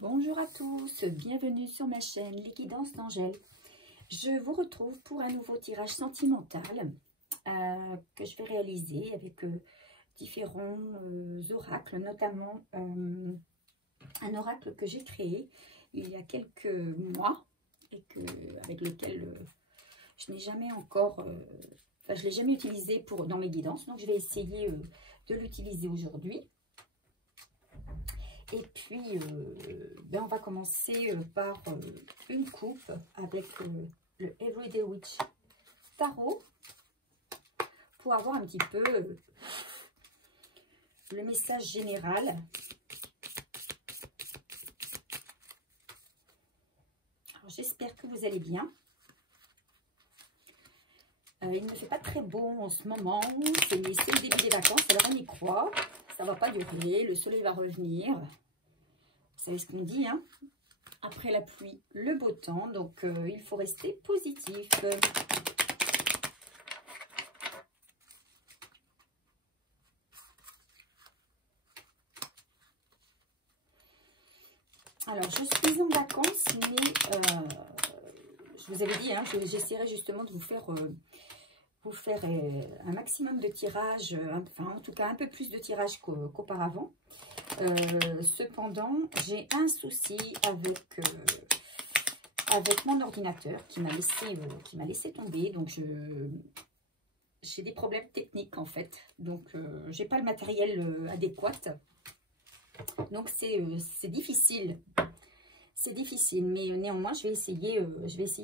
Bonjour à tous, bienvenue sur ma chaîne Les Guidances d'Angèle. Je vous retrouve pour un nouveau tirage sentimental que je vais réaliser avec différents oracles, notamment un oracle que j'ai créé il y a quelques mois et avec lequel je n'ai jamais encore, je ne l'ai jamais utilisé dans mes guidances, donc je vais essayer de l'utiliser aujourd'hui. Et puis, on va commencer par une coupe avec le Everyday Witch Tarot pour avoir un petit peu le message général. J'espère que vous allez bien. Il ne fait pas très beau en ce moment. C'est le début des vacances, alors on y croit. Ça ne va pas durer, le soleil va revenir. Vous savez ce qu'on dit, hein? Après la pluie, le beau temps. Donc, il faut rester positif. Alors, je suis en vacances, mais je vous avais dit, hein, j'essaierai justement de vous faire un maximum de tirages, enfin en tout cas un peu plus de tirages qu'auparavant. Cependant, j'ai un souci avec mon ordinateur qui m'a laissé tomber. Donc, j'ai des problèmes techniques en fait. Donc, j'ai pas le matériel adéquat. Donc, c'est difficile. C'est difficile, mais néanmoins, je vais essayer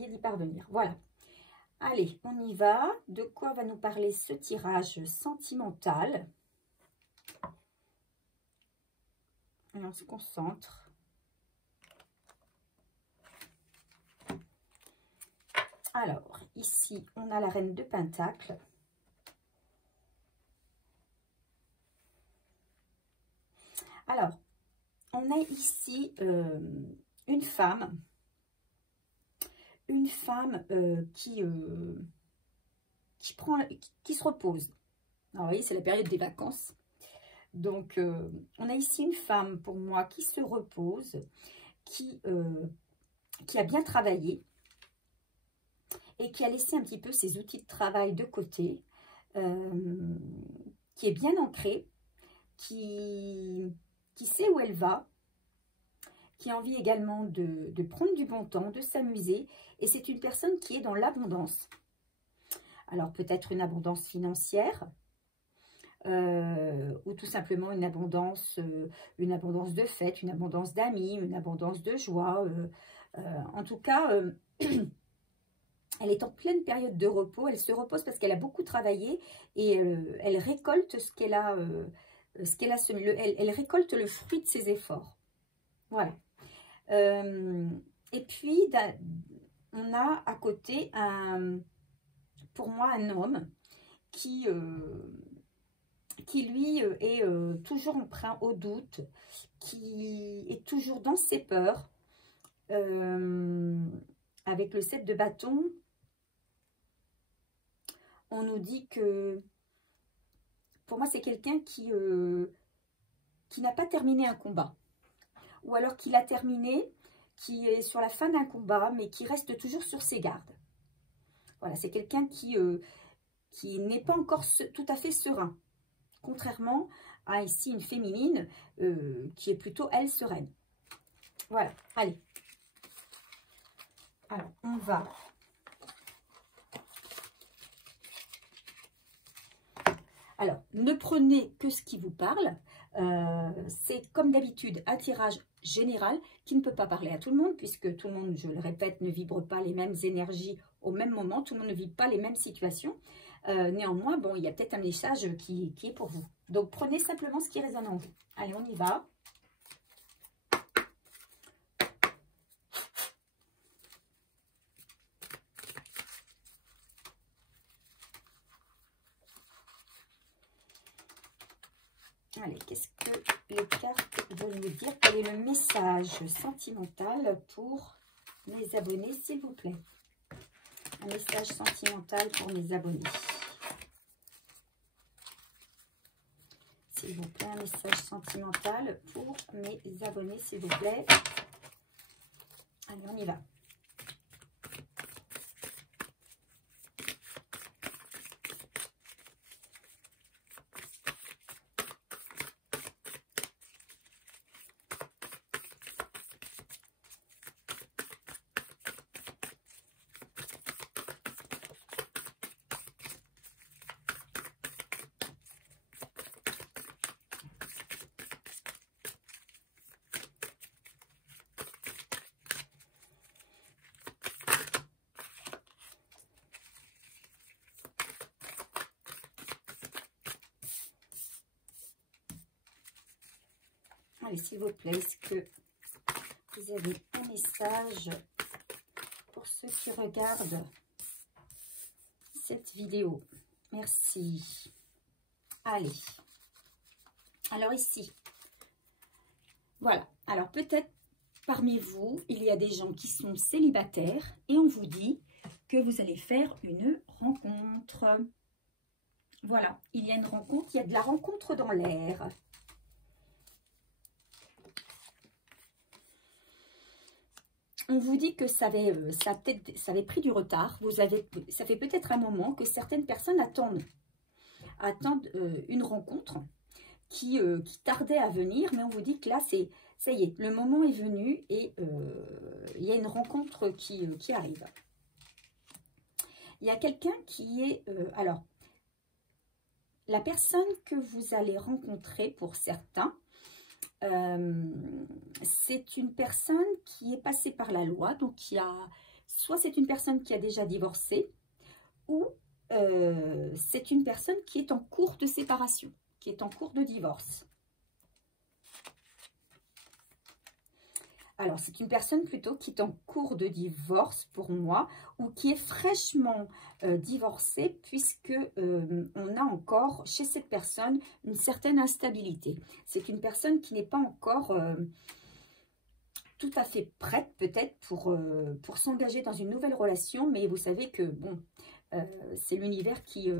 d'y parvenir. Voilà. Allez, on y va. De quoi va nous parler ce tirage sentimental? Et on se concentre. Alors, ici, on a la reine de Pentacle. Alors, on a ici une femme qui se repose. Alors, vous voyez, c'est la période des vacances. Donc, on a ici une femme, pour moi, qui se repose, qui a bien travaillé et qui a laissé un petit peu ses outils de travail de côté, qui est bien ancrée, qui sait où elle va, qui a envie également de prendre du bon temps, de s'amuser. Et c'est une personne qui est dans l'abondance. Alors, peut-être une abondance financière, ou tout simplement une abondance de fêtes, une abondance d'amis, une abondance de joie. En tout cas, elle est en pleine période de repos. Elle se repose parce qu'elle a beaucoup travaillé et elle récolte ce qu'elle a semé. Elle récolte le fruit de ses efforts. Voilà. Et puis, on a à côté, pour moi, un homme qui lui est toujours emprunt au doute, qui est toujours dans ses peurs. Avec le 7 de bâton, on nous dit que, pour moi, c'est quelqu'un qui n'a pas terminé un combat. Ou alors qu'il a terminé, qui est sur la fin d'un combat, mais qui reste toujours sur ses gardes. Voilà, c'est quelqu'un qui n'est pas encore tout à fait serein. Contrairement à ici une féminine qui est plutôt, elle, sereine. Voilà, allez. Alors, on va... Alors, ne prenez que ce qui vous parle. C'est comme d'habitude un tirage général qui ne peut pas parler à tout le monde, puisque tout le monde, je le répète, ne vibre pas les mêmes énergies au même moment. Tout le monde ne vit pas les mêmes situations. Néanmoins, bon, il y a peut-être un message qui est pour vous. Donc, prenez simplement ce qui résonne en vous. Allez, on y va. Allez, qu'est-ce que les cartes veulent nous dire? Quel est le message sentimental pour mes abonnés, s'il vous plaît? Un message sentimental pour mes abonnés. S'il vous plaît, un message sentimental pour mes abonnés, s'il vous plaît. Allez, on y va. Allez, s'il vous plaît, est-ce que vous avez un message pour ceux qui regardent cette vidéo? Merci. Allez. Alors ici, voilà. Alors peut-être parmi vous, il y a des gens qui sont célibataires et on vous dit que vous allez faire une rencontre. Voilà, il y a une rencontre, il y a de la rencontre dans l'air. On vous dit que ça avait pris du retard. Ça fait peut-être un moment que certaines personnes attendent une rencontre qui tardait à venir. Mais on vous dit que là, ça y est, le moment est venu et il y a une rencontre qui arrive. Il y a quelqu'un qui est... alors, la personne que vous allez rencontrer pour certains, c'est une personne qui est passée par la loi, donc soit c'est une personne qui a déjà divorcé, ou c'est une personne qui est en cours de séparation, qui est en cours de divorce. Alors, c'est une personne plutôt qui est en cours de divorce pour moi, ou qui est fraîchement divorcée, puisque on a encore chez cette personne une certaine instabilité. C'est une personne qui n'est pas encore tout à fait prête peut-être pour s'engager dans une nouvelle relation, mais vous savez que bon, c'est l'univers qui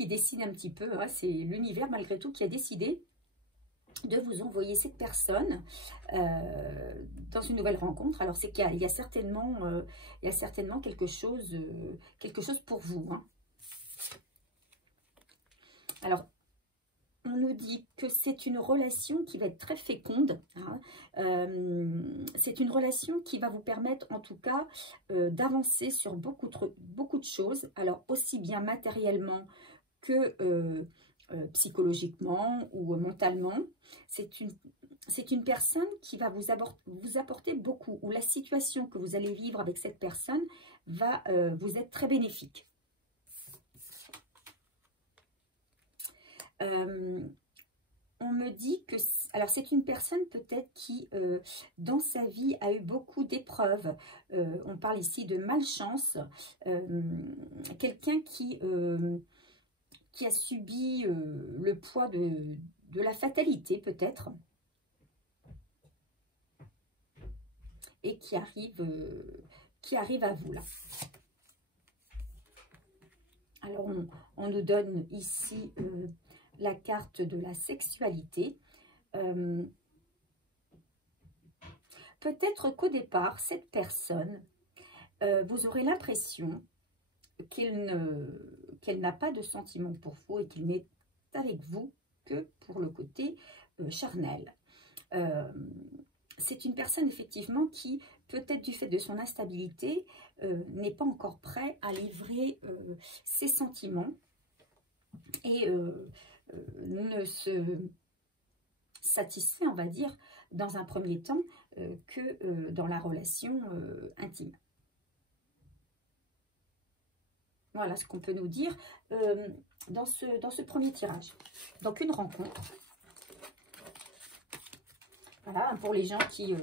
décide un petit peu, hein, c'est l'univers malgré tout qui a décidé de vous envoyer cette personne dans une nouvelle rencontre. Alors c'est qu'il y a certainement quelque chose pour vous, hein. Alors on nous dit que c'est une relation qui va être très féconde, hein. C'est une relation qui va vous permettre en tout cas d'avancer sur beaucoup de choses, alors aussi bien matériellement que psychologiquement ou mentalement. C'est une personne qui va vous apporter beaucoup, ou la situation que vous allez vivre avec cette personne va vous être très bénéfique. On me dit que, alors c'est une personne peut-être qui dans sa vie a eu beaucoup d'épreuves, on parle ici de malchance, quelqu'un qui a subi le poids de la fatalité peut-être, et qui arrive à vous là. Alors on nous donne ici la carte de la sexualité. Peut-être qu'au départ, cette personne, vous aurez l'impression qu'elle n'a pas de sentiments pour vous et qu'il n'est avec vous que pour le côté charnel. C'est une personne effectivement qui, peut-être du fait de son instabilité, n'est pas encore prêt à livrer ses sentiments et ne se satisfait, on va dire, dans un premier temps, que dans la relation intime. Voilà ce qu'on peut nous dire dans ce premier tirage. Donc, une rencontre. Voilà, pour les gens qui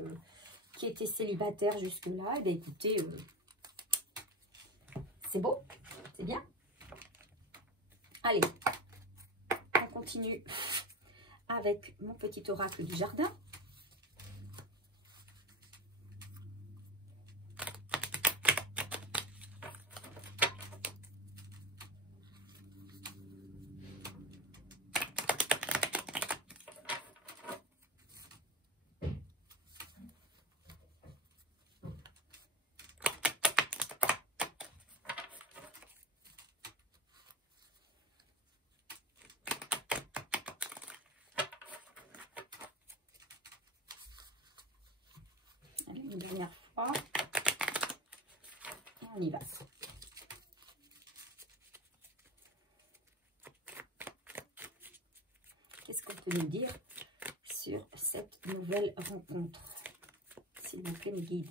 étaient célibataires jusque-là, eh bien, écoutez, c'est beau, c'est bien. Allez, on continue avec mon petit oracle du jardin. On y va. Qu'est-ce qu'on peut nous dire sur cette nouvelle rencontre? S'il vous plaît, mes guides.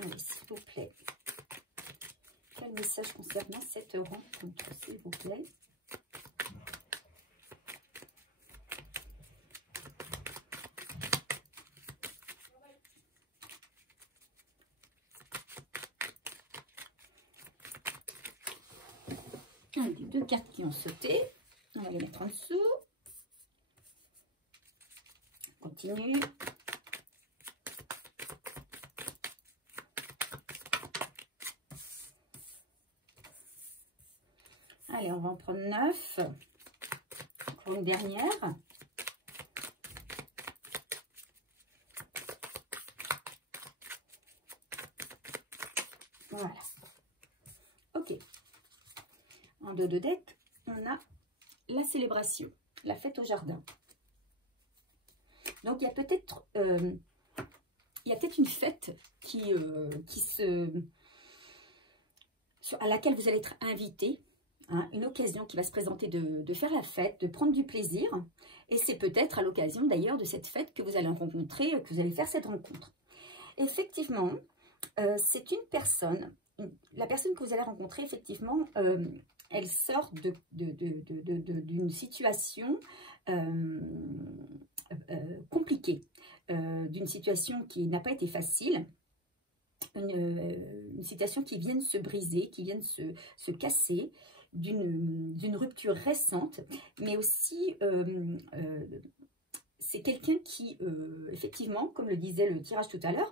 Allez, s'il vous plaît. Quel message concernant cette rencontre, s'il vous plaît? Allez, deux cartes qui ont sauté. On va les mettre en dessous. On continue. Allez, on va en prendre 9. Encore une dernière. Voilà. Ok. En dos de deck, on a la célébration, la fête au jardin. Donc, il y a peut-être une fête à laquelle vous allez être invité. Hein, une occasion qui va se présenter de faire la fête, de prendre du plaisir. Et c'est peut-être à l'occasion d'ailleurs de cette fête que vous allez rencontrer, que vous allez faire cette rencontre. Effectivement, c'est une personne, la personne que vous allez rencontrer, effectivement, elle sort d'une situation compliquée, d'une situation qui n'a pas été facile. Une situation qui vient de se briser, qui vient de se casser, d'une rupture récente, mais aussi c'est quelqu'un qui, effectivement, comme le disait le tirage tout à l'heure,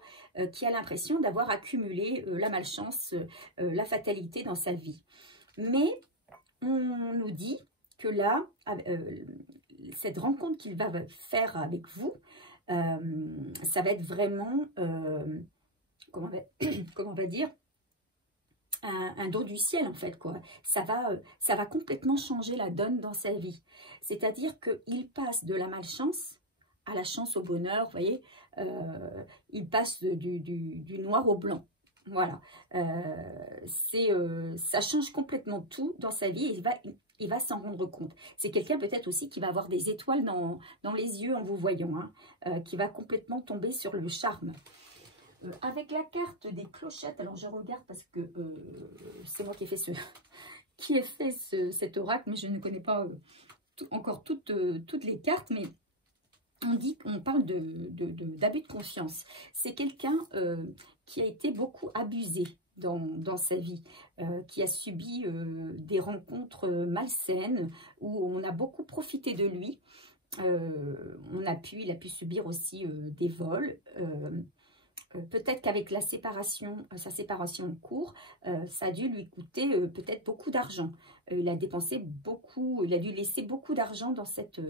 qui a l'impression d'avoir accumulé la malchance, la fatalité dans sa vie. Mais on nous dit que là, cette rencontre qu'il va faire avec vous, ça va être vraiment, comment on va dire, un don du ciel en fait, quoi. Ça va complètement changer la donne dans sa vie. C'est-à-dire qu'il passe de la malchance à la chance au bonheur, vous voyez. Il passe du noir au blanc. Voilà. Ça change complètement tout dans sa vie et il va s'en rendre compte. C'est quelqu'un peut-être aussi qui va avoir des étoiles dans les yeux en vous voyant, hein, qui va complètement tomber sur le charme. Avec la carte des clochettes, alors je regarde parce que c'est moi qui ai fait cet oracle, mais je ne connais pas encore toutes les cartes, mais on parle d'abus de confiance. C'est quelqu'un qui a été beaucoup abusé dans sa vie, qui a subi des rencontres malsaines, où on a beaucoup profité de lui. Il a pu subir aussi des vols. Peut-être qu'avec sa séparation en cours, ça a dû lui coûter peut-être beaucoup d'argent. Il a dépensé beaucoup, il a dû laisser beaucoup d'argent dans cette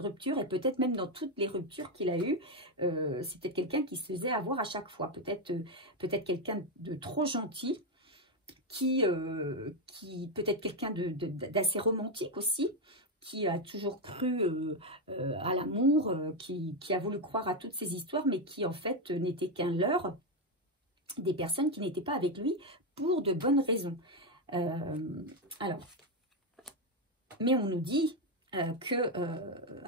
rupture et peut-être même dans toutes les ruptures qu'il a eues. C'est peut-être quelqu'un qui se faisait avoir à chaque fois. Peut-être quelqu'un de trop gentil, qui peut-être quelqu'un d'assez romantique aussi, qui a toujours cru à l'amour, qui a voulu croire à toutes ces histoires, mais qui en fait n'était qu'un leurre, des personnes qui n'étaient pas avec lui pour de bonnes raisons. Alors, mais on nous dit que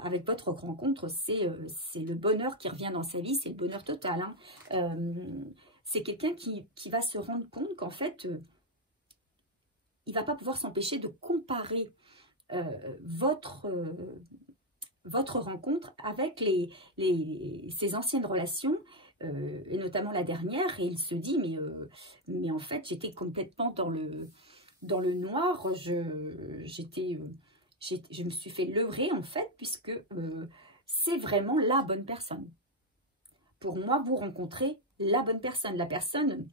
avec votre rencontre, c'est le bonheur qui revient dans sa vie, c'est le bonheur total. Hein. C'est quelqu'un qui va se rendre compte qu'en fait, il ne va pas pouvoir s'empêcher de comparer votre rencontre avec ses anciennes relations, et notamment la dernière, et il se dit mais en fait j'étais complètement dans le noir, j'étais je me suis fait leurrer en fait, puisque c'est vraiment la bonne personne. Pour moi, vous rencontrez la bonne personne, la personne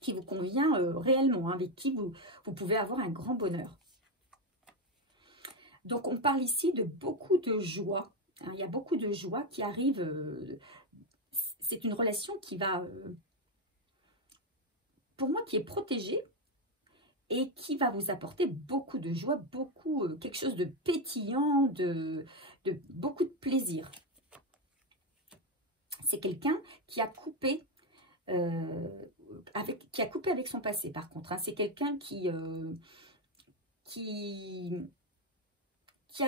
qui vous convient réellement, hein, avec qui vous pouvez avoir un grand bonheur. Donc, on parle ici de beaucoup de joie. Hein, il y a beaucoup de joie qui arrive. C'est une relation qui va, pour moi, qui est protégée et qui va vous apporter beaucoup de joie, quelque chose de pétillant, de beaucoup de plaisir. C'est quelqu'un qui a coupé avec son passé, par contre. Hein. C'est quelqu'un qui a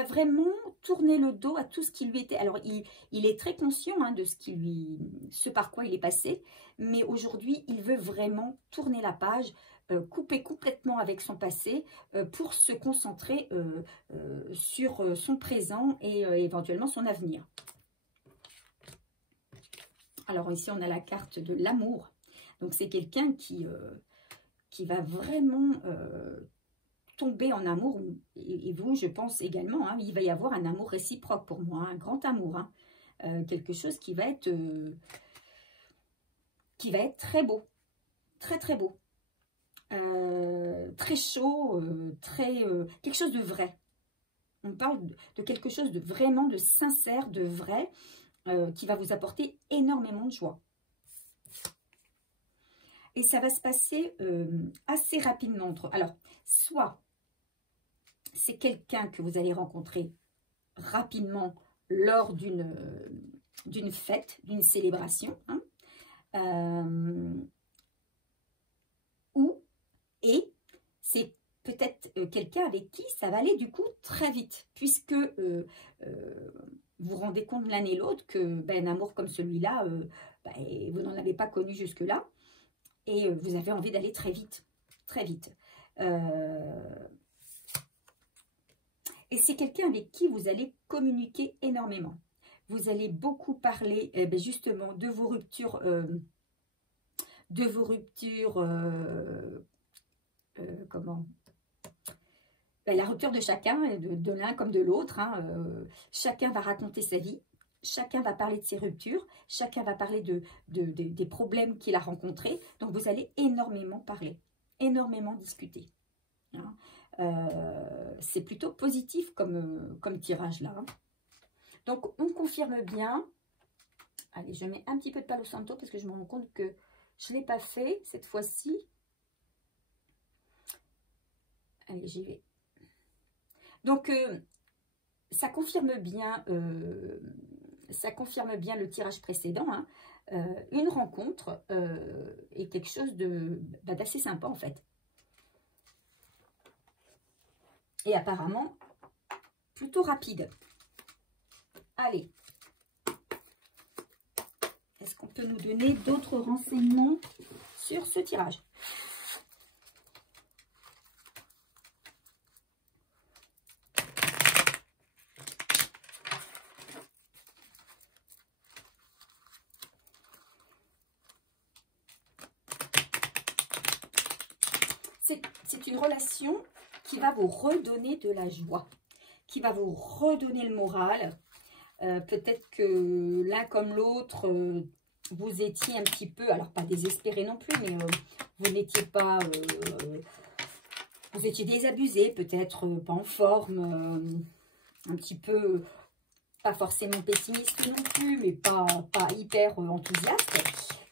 vraiment tourné le dos à tout ce qui lui était. Alors, il est très conscient, hein, de ce par quoi il est passé, mais aujourd'hui, il veut vraiment tourner la page, couper complètement avec son passé pour se concentrer sur son présent et éventuellement son avenir. Alors ici, on a la carte de l'amour. Donc, c'est quelqu'un qui va vraiment tomber en amour. Et vous, je pense également, hein, il va y avoir un amour réciproque pour moi, un grand amour. Hein, quelque chose qui va être très beau. Très, très beau. Très chaud, quelque chose de vrai. On parle de quelque chose de vraiment de sincère, de vrai, qui va vous apporter énormément de joie. Et ça va se passer assez rapidement. Alors, soit c'est quelqu'un que vous allez rencontrer rapidement lors d'une fête, d'une célébration, hein, et c'est peut-être quelqu'un avec qui ça va aller du coup très vite, puisque vous vous rendez compte l'un et l'autre que un amour comme celui-là, vous n'en avez pas connu jusque-là, et vous avez envie d'aller très vite, très vite. Et c'est quelqu'un avec qui vous allez communiquer énormément. Vous allez beaucoup parler justement de vos ruptures, la rupture de chacun, de l'un comme de l'autre. Hein, chacun va raconter sa vie, chacun va parler de ses ruptures, chacun va parler des problèmes qu'il a rencontrés. Donc, vous allez énormément parler, énormément discuter. Hein. C'est plutôt positif comme tirage là. Hein. Donc, on confirme bien. Allez, je mets un petit peu de Palo Santo parce que je me rends compte que je ne l'ai pas fait cette fois-ci. Allez, j'y vais. Donc, ça confirme bien le tirage précédent. Hein. Une rencontre et quelque chose d'assez sympa en fait. Et apparemment, plutôt rapide. Allez. Est-ce qu'on peut nous donner d'autres renseignements sur ce tirage ? C'est une relation qui va vous redonner de la joie, qui va vous redonner le moral. Peut-être que l'un comme l'autre, vous étiez un petit peu, alors pas désespéré non plus, mais vous n'étiez pas, vous étiez désabusé, peut-être pas en forme, un petit peu, pas forcément pessimiste non plus, mais pas hyper enthousiaste.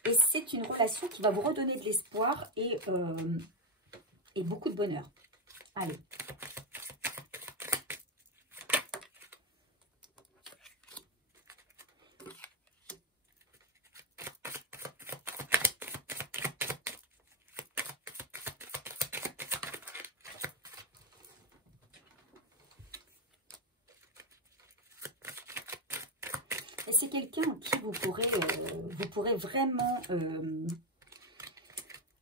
Et c'est une relation qui va vous redonner de l'espoir et beaucoup de bonheur. Allez. Et c'est quelqu'un en qui vous pourrez vraiment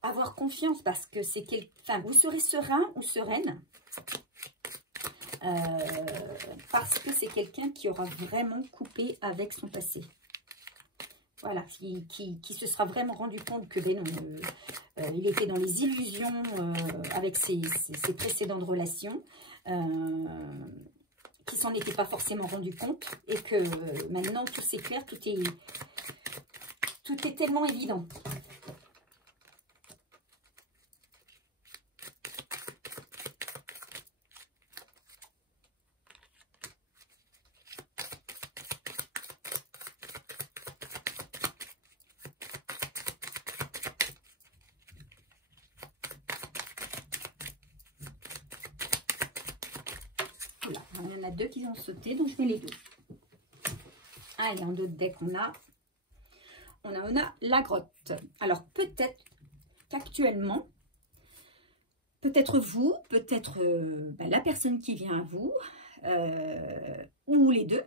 avoir confiance, parce que c'est vous serez serein ou sereine parce que c'est quelqu'un qui aura vraiment coupé avec son passé. Voilà, qui se sera vraiment rendu compte que non, il était dans les illusions avec ses précédentes relations. qui s'en étaient pas forcément rendu compte et que maintenant tout s'éclaire, tout est tellement évident. Voilà, il y en a deux qui ont sauté, donc je mets les deux. Allez, en d'autres deck, on a la grotte. Alors, peut-être qu'actuellement, peut-être vous, peut-être la personne qui vient à vous, ou les deux,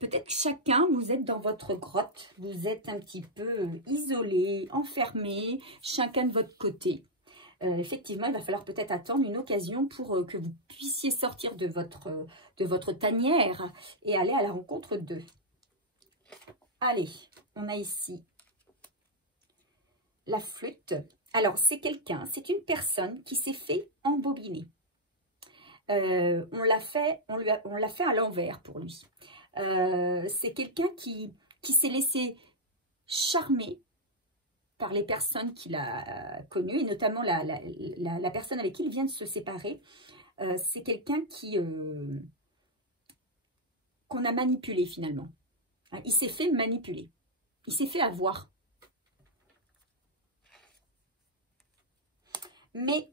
peut-être que chacun, vous êtes dans votre grotte, vous êtes un petit peu isolé, enfermé, chacun de votre côté. Effectivement, il va falloir peut-être attendre une occasion pour que vous puissiez sortir de votre tanière et aller à la rencontre d'eux. Allez, on a ici la flûte. Alors, c'est une personne qui s'est fait embobiner. On l'a fait à l'envers pour lui. C'est quelqu'un qui s'est laissé charmer par les personnes qu'il a connues, et notamment la personne avec qui il vient de se séparer. C'est quelqu'un qu'on a manipulé finalement. Il s'est fait manipuler. Il s'est fait avoir. Mais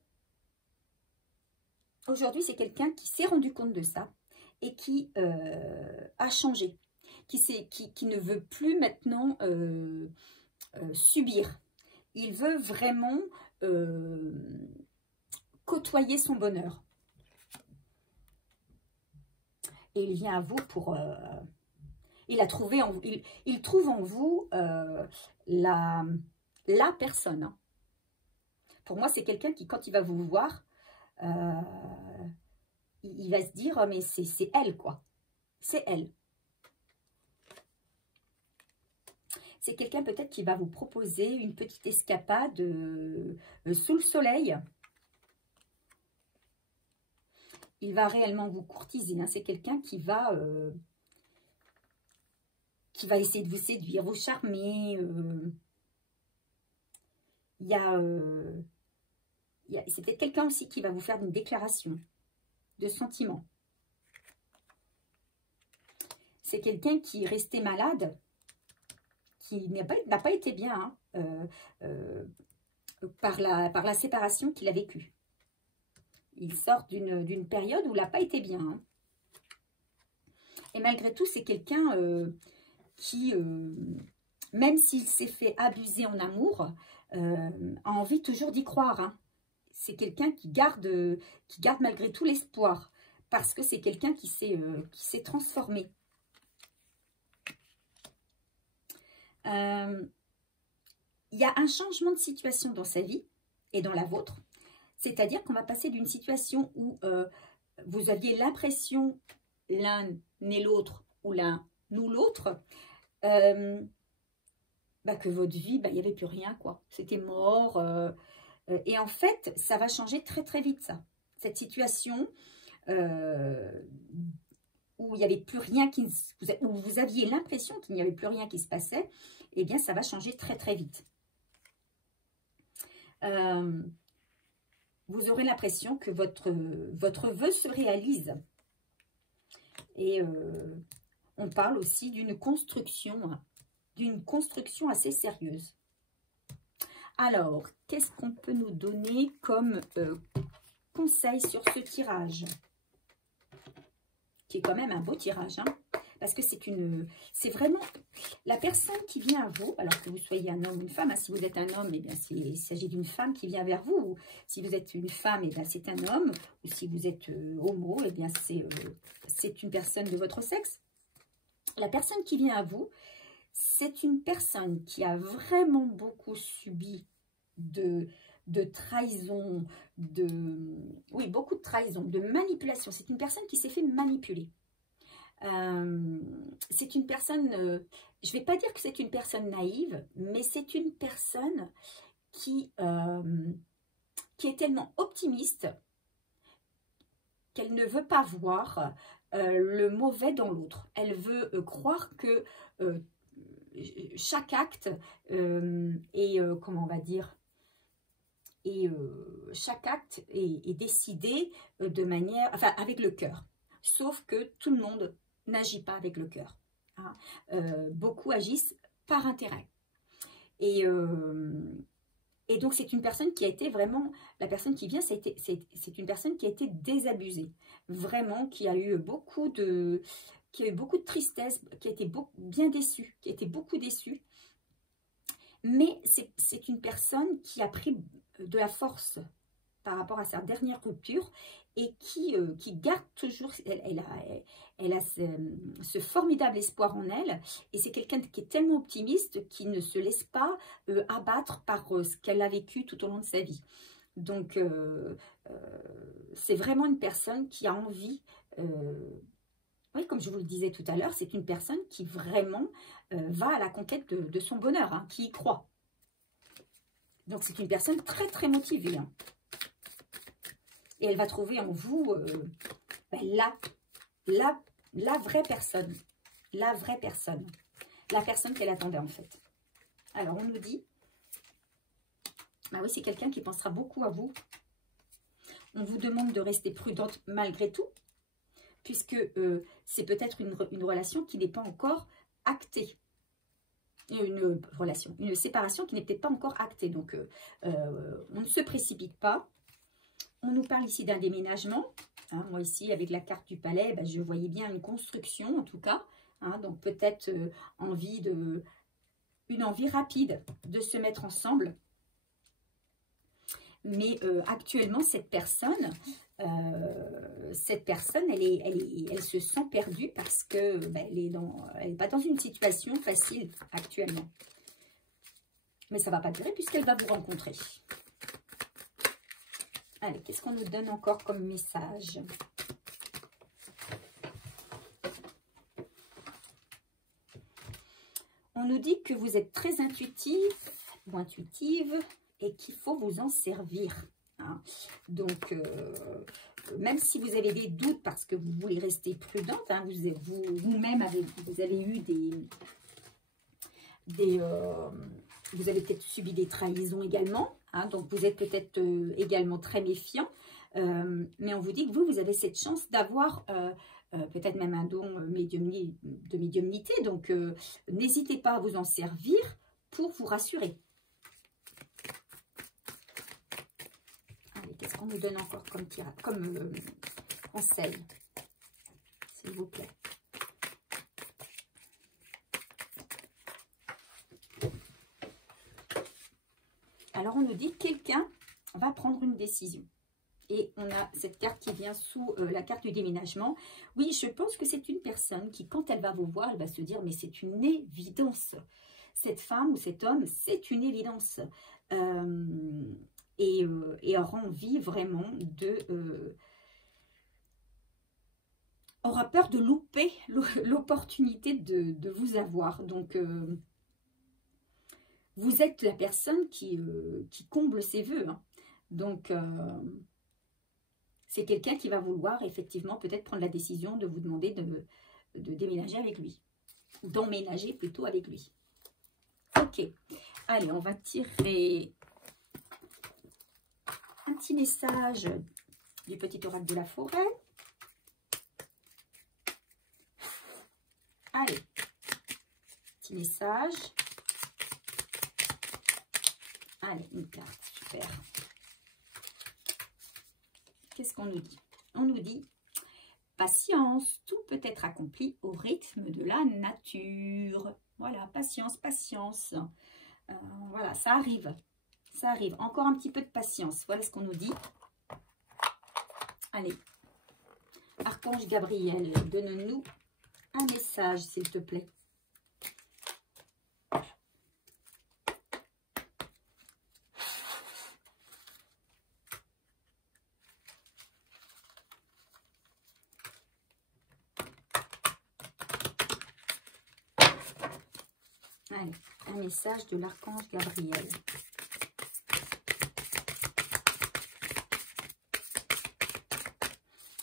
aujourd'hui, c'est quelqu'un qui s'est rendu compte de ça et qui a changé. Qui ne veut plus maintenant subir. Il veut vraiment côtoyer son bonheur. Et il vient à vous pour... il trouve en vous la personne. Hein. Pour moi, c'est quelqu'un qui, quand il va vous voir, il va se dire, oh, mais c'est elle, quoi. C'est elle. C'est quelqu'un peut-être qui va vous proposer une petite escapade sous le soleil. Il va réellement vous courtiser. Hein. C'est quelqu'un qui va essayer de vous séduire, vous charmer. C'est peut-être quelqu'un aussi qui va vous faire une déclaration de sentiments. C'est quelqu'un qui est resté malade, qui n'a pas été bien par la séparation qu'il a vécue. Il sort d'une période où il n'a pas été bien. Hein. Et malgré tout, c'est quelqu'un qui, même s'il s'est fait abuser en amour, a envie toujours d'y croire. Hein. C'est quelqu'un qui garde malgré tout l'espoir, parce que c'est quelqu'un qui s'est transformé. Il y a un changement de situation dans sa vie et dans la vôtre. C'est-à-dire qu'on va passer d'une situation où vous aviez l'impression, l'un et l'autre, ou l'un ou l'autre, que votre vie, il n'y avait plus rien, quoi. C'était mort. Et en fait, ça va changer très très vite, ça. Cette situation où il n'y avait plus rien, où vous aviez l'impression qu'il n'y avait plus rien qui se passait, eh bien, ça va changer très très vite. Vous aurez l'impression que votre vœu se réalise. Et on parle aussi d'une construction assez sérieuse. Alors, qu'est-ce qu'on peut nous donner comme conseil sur ce tirage? Qui est quand même un beau tirage, hein, parce que c'est vraiment la personne qui vient à vous, alors que vous soyez un homme ou une femme. Hein, si vous êtes un homme, eh bien, il s'agit d'une femme qui vient vers vous. Ou si vous êtes une femme, eh bien, c'est un homme. Ou si vous êtes homo, eh bien, c'est une personne de votre sexe. La personne qui vient à vous, c'est une personne qui a vraiment beaucoup subi de trahison, oui, beaucoup de trahison, de manipulation. C'est une personne qui s'est fait manipuler. C'est une personne, je ne vais pas dire que c'est une personne naïve, mais c'est une personne qui est tellement optimiste qu'elle ne veut pas voir le mauvais dans l'autre. Elle veut croire que chaque acte est, comment on va dire, chaque acte est décidé de manière, enfin avec le cœur. Sauf que tout le monde n'agit pas avec le cœur. Hein. Beaucoup agissent par intérêt. Et donc, c'est une personne qui a été vraiment, la personne qui vient, c'est une personne qui a été désabusée. Vraiment, qui a eu beaucoup de tristesse, qui a été bien déçue, qui a été beaucoup déçue. Mais c'est une personne qui a pris de la force par rapport à sa dernière rupture et qui garde toujours, elle a ce formidable espoir en elle, et c'est quelqu'un qui est tellement optimiste qui ne se laisse pas abattre par ce qu'elle a vécu tout au long de sa vie. Donc c'est vraiment une personne qui a envie, oui, comme je vous le disais tout à l'heure, c'est une personne qui vraiment va à la conquête de son bonheur, hein, qui y croit. Donc c'est une personne très très motivée, hein. Et elle va trouver en vous la vraie personne. La vraie personne. La personne qu'elle attendait en fait. Alors on nous dit, bah oui, c'est quelqu'un qui pensera beaucoup à vous. On vous demande de rester prudente malgré tout, puisque c'est peut-être une relation qui n'est pas encore actée. Une séparation qui n'est peut-être pas encore actée. Donc on ne se précipite pas. On nous parle ici d'un déménagement. Hein, moi ici, avec la carte du palais, ben, je voyais bien une construction en tout cas. Hein, donc peut-être une envie rapide de se mettre ensemble. Mais actuellement, cette personne, elle se sent perdue parce que ben, elle n'est pas dans une situation facile actuellement. Mais ça ne va pas durer puisqu'elle va vous rencontrer. Allez, qu'est-ce qu'on nous donne encore comme message? On nous dit que vous êtes très intuitif ou intuitive et qu'il faut vous en servir. Hein. Donc, même si vous avez des doutes parce que vous voulez rester prudente, hein, vous-même vous avez eu vous avez peut-être subi des trahisons également. Hein, donc, vous êtes peut-être également très méfiant. Mais on vous dit que vous avez cette chance d'avoir peut-être même un don de médiumnité. Donc, n'hésitez pas à vous en servir pour vous rassurer. Allez, qu'est-ce qu'on nous donne encore comme conseil, s'il vous plaît? Alors, on nous dit que quelqu'un va prendre une décision. Et on a cette carte qui vient sous la carte du déménagement. Oui, je pense que c'est une personne qui, quand elle va vous voir, elle va se dire, mais c'est une évidence. Cette femme ou cet homme, c'est une évidence. Et aura envie vraiment aura peur de louper l'opportunité de vous avoir. Donc, vous êtes la personne qui comble ses vœux. Hein. Donc, c'est quelqu'un qui va vouloir effectivement peut-être prendre la décision de vous demander de déménager avec lui. D'emménager plutôt avec lui. Ok. Allez, on va tirer un petit message du petit oracle de la forêt. Allez. Petit message. Allez, une carte, super. Qu'est-ce qu'on nous dit? On nous dit, patience, tout peut être accompli au rythme de la nature. Voilà, patience, patience. Voilà, ça arrive. Ça arrive. Encore un petit peu de patience. Voilà ce qu'on nous dit. Allez. Archange Gabriel, donne-nous un message, s'il te plaît. Allez, un message de l'archange Gabriel.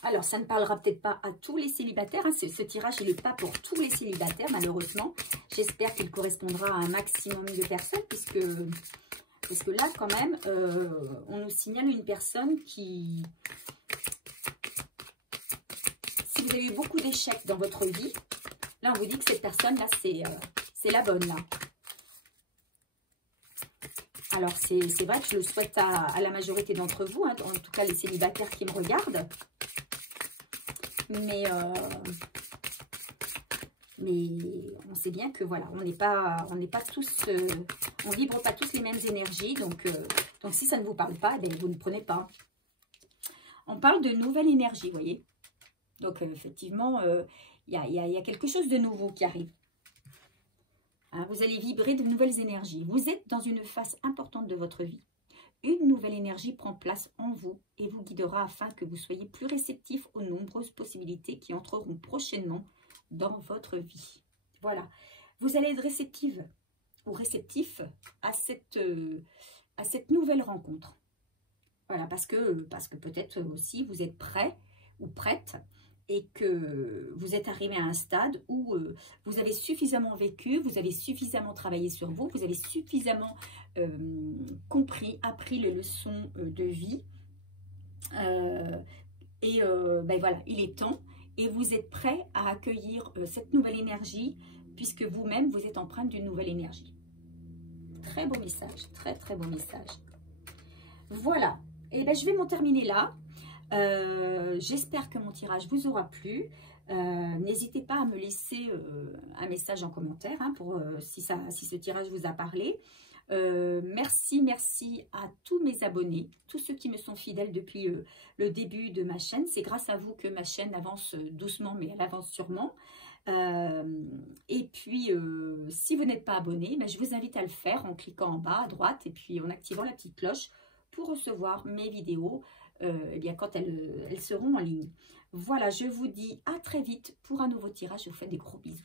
Alors, ça ne parlera peut-être pas à tous les célibataires. Hein. Ce tirage, il n'est pas pour tous les célibataires, malheureusement. J'espère qu'il correspondra à un maximum de personnes, puisque là, quand même, on nous signale une personne qui... Si vous avez eu beaucoup d'échecs dans votre vie, là, on vous dit que cette personne-là, c'est la bonne, là. Alors, c'est vrai que je le souhaite à la majorité d'entre vous, hein, en tout cas les célibataires qui me regardent. Mais on sait bien que voilà, on n'est pas tous, on vibre pas tous les mêmes énergies. Donc si ça ne vous parle pas, eh bien, vous ne prenez pas. On parle de nouvelle énergie, vous voyez. Donc effectivement, il y a quelque chose de nouveau qui arrive. Hein, vous allez vibrer de nouvelles énergies. Vous êtes dans une phase importante de votre vie. Une nouvelle énergie prend place en vous et vous guidera afin que vous soyez plus réceptif aux nombreuses possibilités qui entreront prochainement dans votre vie. Voilà. Vous allez être réceptive ou réceptif à cette nouvelle rencontre. Voilà, parce que peut-être aussi vous êtes prêt ou prête et que vous êtes arrivé à un stade où vous avez suffisamment vécu, vous avez suffisamment travaillé sur vous, vous avez suffisamment compris, appris les leçons de vie. Ben voilà, il est temps et vous êtes prêt à accueillir cette nouvelle énergie puisque vous-même, vous êtes empreinte d'une nouvelle énergie. Très beau message, très très beau message. Voilà, et ben je vais m'en terminer là. J'espère que mon tirage vous aura plu. N'hésitez pas à me laisser un message en commentaire hein, pour si ce tirage vous a parlé. Merci à tous mes abonnés, tous ceux qui me sont fidèles depuis le début de ma chaîne. C'est grâce à vous que ma chaîne avance doucement, mais elle avance sûrement. Et puis, si vous n'êtes pas abonné, ben, je vous invite à le faire en cliquant en bas à droite et puis en activant la petite cloche pour recevoir mes vidéos eh bien, quand elles seront en ligne. Voilà, je vous dis à très vite pour un nouveau tirage. Je vous fais des gros bisous.